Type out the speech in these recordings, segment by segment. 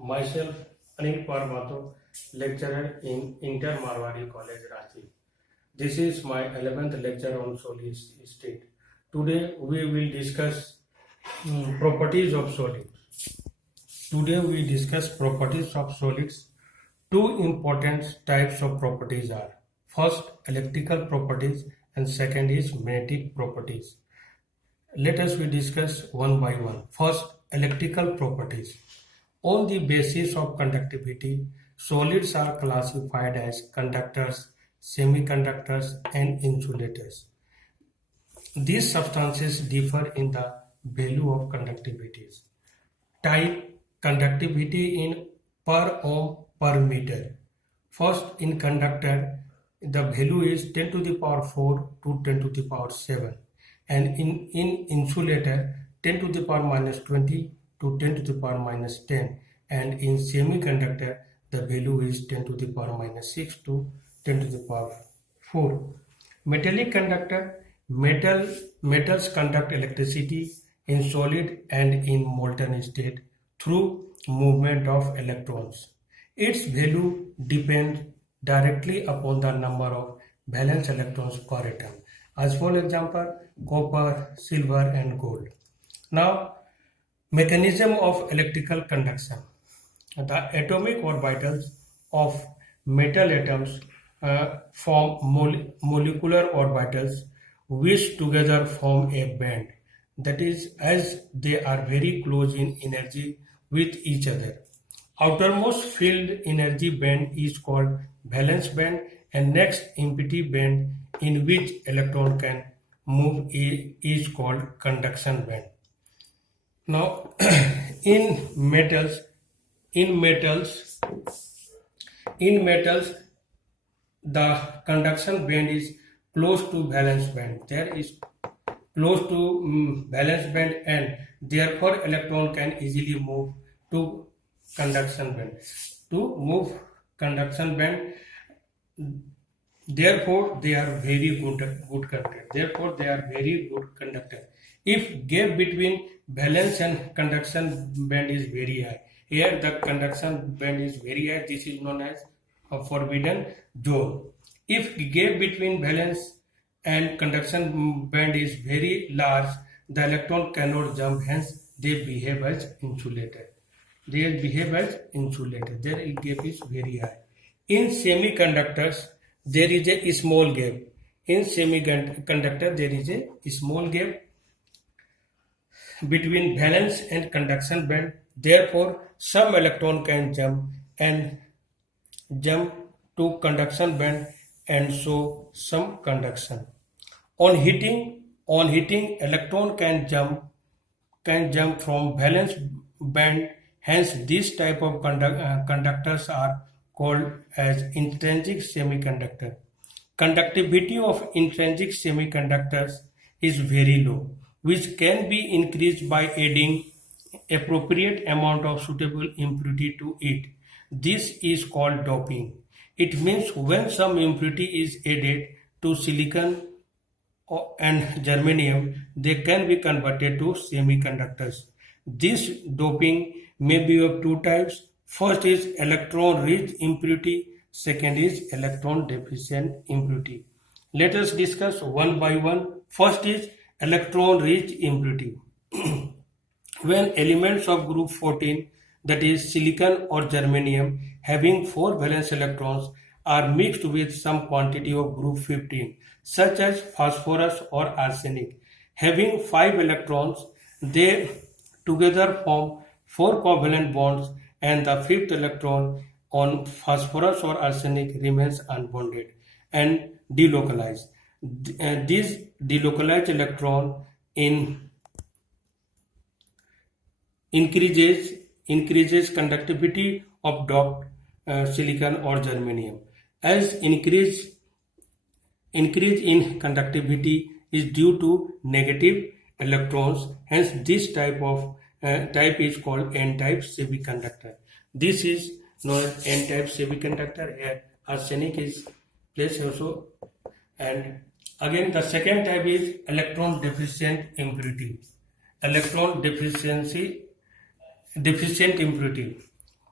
Myself, Anil Parmato, lecturer in Inter Marwari College, Ranchi. This is my 11th lecture on solid state. Today we will discuss properties of solids. Today we discuss properties of solids. Two important types of properties are first electrical properties and second is magnetic properties. Let us we discuss one by one. First, electrical properties. On the basis of conductivity, solids are classified as conductors, semiconductors, and insulators. These substances differ in the value of conductivities. Type conductivity in per ohm per meter. First, in conductor, the value is 10 to the power 4 to 10 to the power 7. And in insulator, 10 to the power minus 20 to 10 to the power minus 10. And in semiconductor, the value is 10 to the power minus 6 to 10 to the power 4. Metallic conductor, metals conduct electricity in solid and in molten state through movement of electrons. Its value depends directly upon the number of valence electrons per atom. As for example, copper, silver and gold. Now, mechanism of electrical conduction. The atomic orbitals of metal atoms form molecular orbitals which together form a band. That is, as they are very close in energy with each other. Outermost field energy band is called valence band and next empty band in which electron can move is called conduction band. Now, in metals, the conduction band is close to valence band. There is close to valence band, and therefore electron can easily move to conduction band. To move conduction band, therefore they are very good conductor. Therefore they are very good conductor. If gap between valence and conduction band is very high, here the conduction band is very high, this is known as a forbidden zone. If gap between valence and conduction band is very large, the electron cannot jump, hence they behave as insulator. Their gap is very high. In semiconductors, there is a small gap. In semiconductor, there is a small gap between valence and conduction band. Therefore, some electron can jump to conduction band and show some conduction. On heating, electron can jump from valence band. Hence, this type of conductors are called as intrinsic semiconductor. Conductivity of intrinsic semiconductors is very low, which can be increased by adding appropriate amount of suitable impurity to it. This is called doping. It means when some impurity is added to silicon and germanium, they can be converted to semiconductors. This doping may be of two types. First is electron-rich impurity. Second is electron-deficient impurity. Let us discuss one by one. First is electron-rich impurity. When elements of group 14, that is silicon or germanium, having 4 valence electrons are mixed with some quantity of group 15, such as phosphorus or arsenic, having 5 electrons, they together form 4 covalent bonds and the fifth electron on phosphorus or arsenic remains unbonded and delocalized. This delocalized electron increases conductivity of doped silicon or germanium. As increase in conductivity is due to negative electrons, hence this type is called n-type semiconductor. This is known as n-type semiconductor. Here arsenic is placed also. And again the second type is electron deficient impurity. Deficient impurity.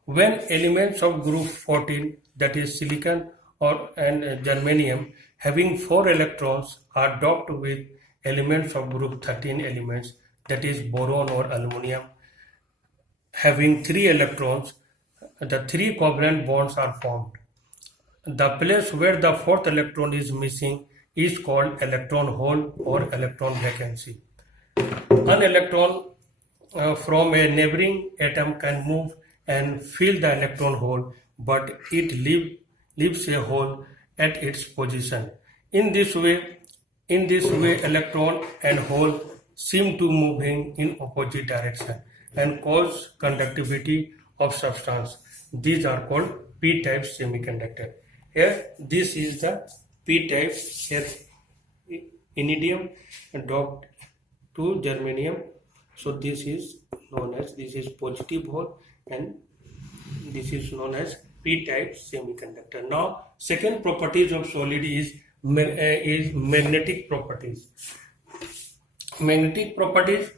When elements of group 14, that is silicon and germanium, having 4 electrons are docked with elements of group 13 elements, that is boron or aluminum, having 3 electrons, the 3 covalent bonds are formed. The place where the 4th electron is missing is called electron hole or electron vacancy. An electron from a neighboring atom can move and fill the electron hole, but it leaves a hole at its position. In this way, electron and hole seem to moving in opposite direction and cause conductivity of substance. These are called p-type semiconductor. Here, this is the p-type. Here, iridium docked to germanium. So this is known as, this is positive hole and this is known as p-type semiconductor. Now, second properties of solid is magnetic properties. Magnetic properties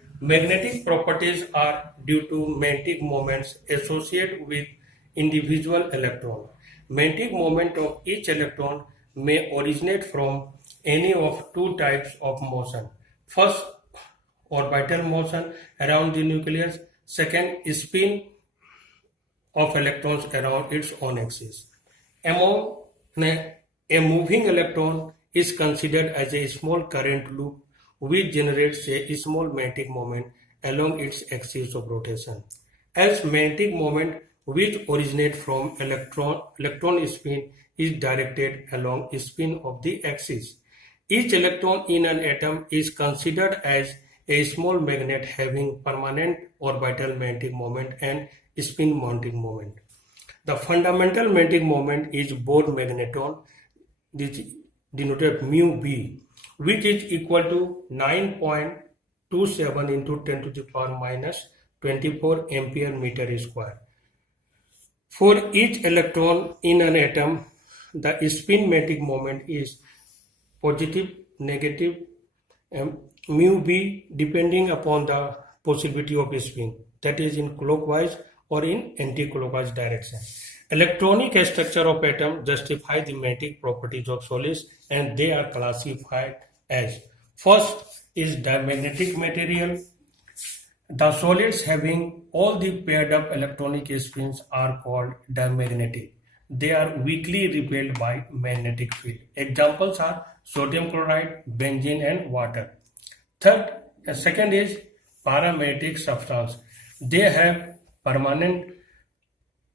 are due to magnetic moments associated with individual electron. Magnetic moment of each electron may originate from any of 2 types of motion. First, orbital motion around the nucleus. Second, spin of electrons around its own axis. Among a moving electron is considered as a small current loop which generates a small magnetic moment along its axis of rotation. As magnetic moment which originates from electron spin is directed along spin of the axis. Each electron in an atom is considered as a small magnet having permanent orbital magnetic moment and spin magnetic moment. The fundamental magnetic moment is Bohr magneton, this denoted mu b, which is equal to 9.27 into 10 to the power minus 24 ampere meter square. For each electron in an atom, the spin magnetic moment is positive, negative, mu b depending upon the possibility of spin, that is in clockwise or in anti-clockwise direction. Electronic structure of atom justify the magnetic properties of solids, and they are classified as: first is diamagnetic material. The solids having all the paired up electronic spins are called diamagnetic. They are weakly repelled by magnetic field. Examples are sodium chloride, benzene and water. Second is paramagnetic substance. They have permanent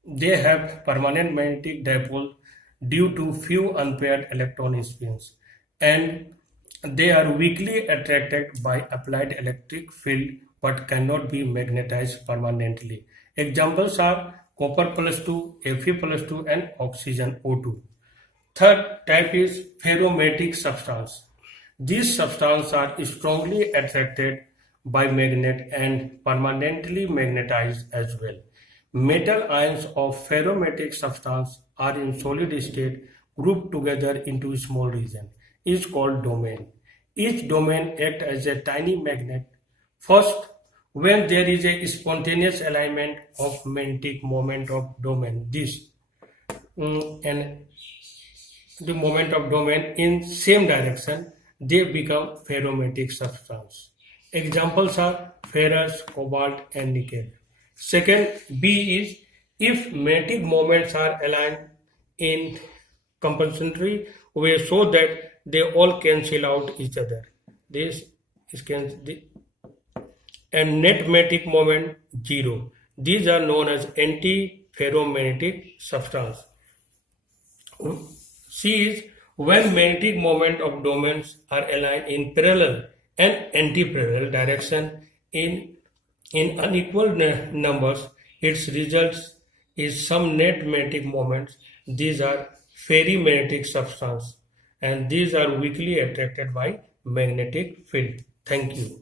magnetic dipole due to few unpaired electron spins, and they are weakly attracted by applied electric field but cannot be magnetized permanently. Examples are copper +2, Fe +2 and oxygen O2. Third type is ferromagnetic substance. These substances are strongly attracted by magnet and permanently magnetized as well. Metal ions of ferromagnetic substance are in solid state grouped together into a small region is called domain. Each domain acts as a tiny magnet. First, when there is a spontaneous alignment of magnetic moment of domain, and the moment of domain in same direction, they become ferromagnetic substance. Examples are ferrous, cobalt and nickel. Second, B is if magnetic moments are aligned in complementary way so that they all cancel out each other. And net magnetic moment 0. These are known as anti-ferromagnetic substance. C is when magnetic moment of domains are aligned in parallel and anti-parallel direction in unequal numbers, its results is some net magnetic moments. These are ferrimagnetic substance, and these are weakly attracted by magnetic field. Thank you.